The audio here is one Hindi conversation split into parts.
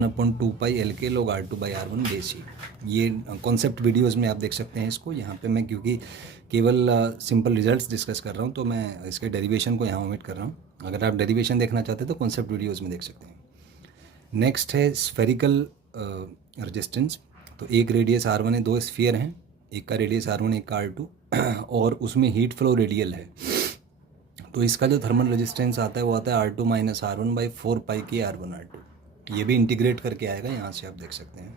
अपन 2π L log R2/R1 बेसी। ये कॉन्सेप्ट वीडियोस में आप देख सकते हैं इसको। यहाँ पे मैं क्योंकि केवल सिंपल रिजल्ट्स डिस्कस कर रहा हूँ तो मैं इसके डेरिवेशन को यहाँ ओमिट कर रहा हूँ। अगर आप डेरिवेशन देखना चाहते हैं तो कॉन्सेप्ट वीडियोस में देख सकते हैं। नेक्स्ट है स्फेरिकल रेजिस्टेंस। तो एक रेडियस R1 है, दो स्फीयर हैं, एक का रेडियस R1 एक का R2 और उसमें हीट फ्लो रेडियल है। तो इसका जो थर्मल रेजिस्टेंस आता है वो आता है R2 - R1/4π R2। ये भी इंटीग्रेट करके आएगा, यहाँ से आप देख सकते हैं।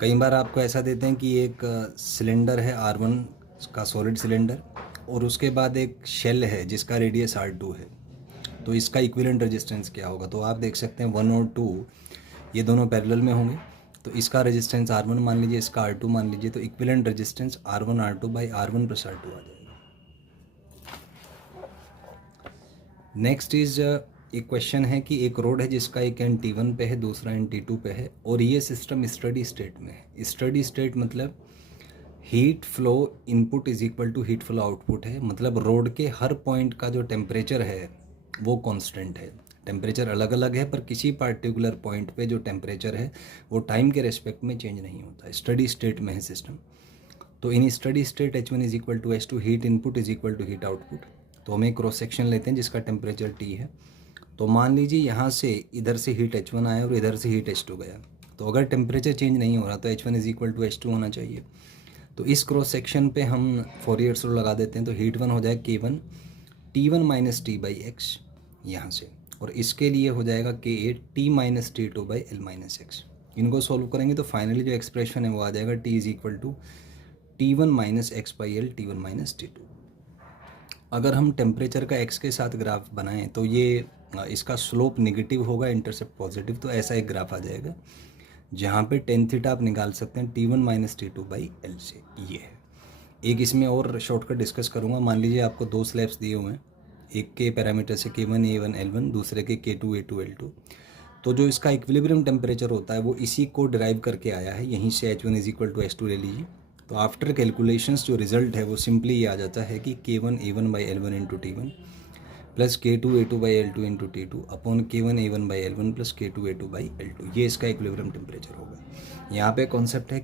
कई बार आपको ऐसा देते हैं कि एक सिलेंडर है R1 का सॉलिड सिलेंडर और उसके बाद एक शेल है जिसका रेडियस R2 है, तो इसका इक्विवेलेंट रेजिस्टेंस क्या होगा। तो आप देख सकते हैं 1 और 2 ये दोनों पैरेलल में होंगे, तो इसका रेजिस्टेंस R1 मान लीजिए, इसका R2 मान लीजिए, तो equivalent resistance R1 R2/R1 + R2 आ जाएगा। नेक्स्ट इज एक क्वेश्चन है कि एक रोड है जिसका एक एंड T1 पे है, दूसरा एंड T2 पे है और ये सिस्टम स्टडी स्टेट में है। स्टडी स्टेट मतलब heat flow input is equal to heat flow output है, मतलब रोड के हर पॉइंट का जो टेम्परेचर है वो कांस्टेंट है। टेम्परेचर अलग अलग है पर किसी पार्टिकुलर पॉइंट पे जो टेम्परेचर है वो टाइम के रेस्पेक्ट में चेंज नहीं होता। स्टडी स्टेट में है सिस्टम। तो in steady state H1 is equal to H2, heat input is equal to heat output. तो हम एक क्रॉस सेक्शन लेते हैं जिसका टेम्परेचर T है। तो मान लीजिए यहाँ से इधर से हीट H1 आया और इधर से हीट H2 गया, तो अगर टेम्परेचर चेंज नहीं हो रहा तो H1 is equal to H2 होना चाहिए। तो इस क्रॉस सेक्शन पे हम फोरियर रूल लगा देते हैं, तो हीट 1 हो जाएगा K1 T1 - T/x यहाँ से, और इसके लिए हो जाएगा K8 T - T2/L - x। इनको सॉल्व करेंगे तो फाइनली जो एक्सप्रेशन है वो आ जाएगा T is equal to T1 - x/L T1 - T2। अगर हम टेम्परेचर का x के साथ ग्राफ बनाएं तो ये इसका स्लोप नेगेटिव होगा, इंटरसेप्ट पॉजिटिव, तो ऐसा एक ग्राफ आ जाएगा जहाँ पे tan थीटा आप निकाल सकते हैं T1 - T2/L से। ये है एक इसमें और शॉर्टकट डिस्कस करूँगा। मान लीजिए आपको दो स्लैब्स दिए हुए हैं, एक के पैरामीटर से K1 A1 L1, दूसरे के K2 A2 L2। तो जो इसका इक्विलिब्रियम टेम्परेचर होता है वो इसी को डिराइव करके आया है, यहीं से H1 is equal to H2 ले लीजिए। तो आफ्टर कैलकुलेशंस जो रिजल्ट है वो सिंपली ये आ जाता है कि K1 A1/L1 × T1 plus K2 A2/L2 × T2 upon K1 A1/L1 plus K2 A2/L2। ये इसका इक्विलिब्रियम टेम्परेचर होगा। यहाँ पे कॉन्सेप्ट है